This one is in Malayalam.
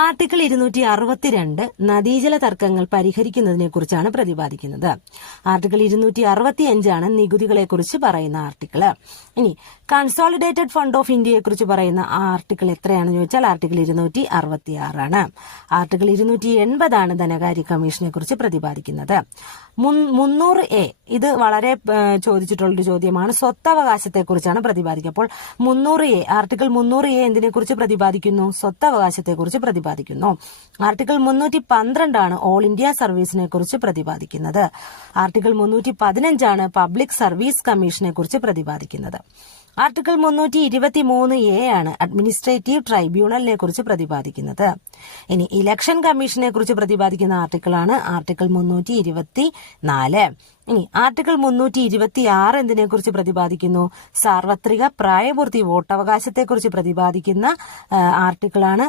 ആർട്ടിക്കിൾ 262 നദീജല തർക്കങ്ങൾ പരിഹരിക്കുന്നതിനെ കുറിച്ചാണ് പ്രതിപാദിക്കുന്നത്. ആർട്ടിക്കിൾ 265 നികുതികളെ കുറിച്ച് പറയുന്ന ആർട്ടിക്കിൾ. ഇനി കൺസോളിഡേറ്റഡ് ഫണ്ട് ഓഫ് ഇന്ത്യയെ കുറിച്ച് പറയുന്ന ആർട്ടിക്കിൾ എത്രയാണെന്ന് ചോദിച്ചാൽ ആർട്ടിക്കിൾ 266. ആർട്ടിക്കിൾ 280 ധനകാര്യ കമ്മീഷനെ കുറിച്ച് പ്രതിപാദിക്കുന്നത്. 300A ഇത് വളരെ ചോദിച്ചിട്ടുള്ളൊരു ചോദ്യമാണ്. സ്വത്തവകാശത്തെ കുറിച്ചാണ് പ്രതിപാദിക്കുക. അപ്പോൾ 300A ആർട്ടിക്കിൾ 300A എന്തിനെ കുറിച്ച് പ്രതിപാദിക്കുന്നു? സ്വത്തവകാശത്തെ കുറിച്ച് പ്രതിപാദിക്കുന്നു. ആർട്ടിക്കിൾ 312 ഓൾ ഇന്ത്യ സർവീസിനെ കുറിച്ച് പ്രതിപാദിക്കുന്നത്. ആർട്ടിക്കിൾ 315 പബ്ലിക് സർവീസ് കമ്മീഷനെ കുറിച്ച് പ്രതിപാദിക്കുന്നത്. ആർട്ടിക്കിൾ 323A അഡ്മിനിസ്ട്രേറ്റീവ് ട്രൈബ്യൂണലിനെ കുറിച്ച് പ്രതിപാദിക്കുന്നത്. ഇനി ഇലക്ഷൻ കമ്മീഷനെ കുറിച്ച് പ്രതിപാദിക്കുന്ന ആർട്ടിക്കിളാണ് ആർട്ടിക്കിൾ 324. ഇനി ആർട്ടിക്കിൾ 326 എന്തിനെ കുറിച്ച് പ്രതിപാദിക്കുന്നു? സാർവത്രിക പ്രായപൂർത്തി വോട്ടവകാശത്തെ കുറിച്ച് പ്രതിപാദിക്കുന്ന ആർട്ടിക്കിളാണ്